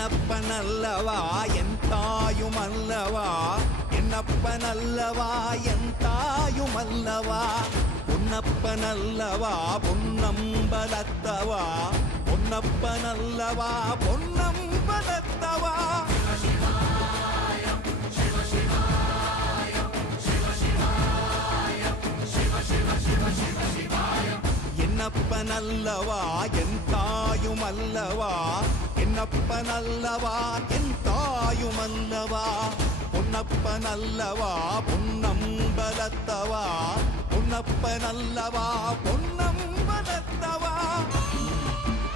என்னப்பனல்லவா என் தாயுமல்லவா, என்னப்பனல்லவா என் தாயுமல்லவா, பொன்னப்பனல்லவா பொன்னம்பலத்தவா, பொன்னப்பனல்லவா பொன்னம்பலத்தவா. என்னப்பனல்லவா என் தாயுமல்லவா, என்னப்பனல்லவா என் தாயுமல்லவா, பொன்னப்பனல்லவா பொன்னம்பலத்தவா, பொன்னப்பனல்லவா பொன்னம்பலத்தவா.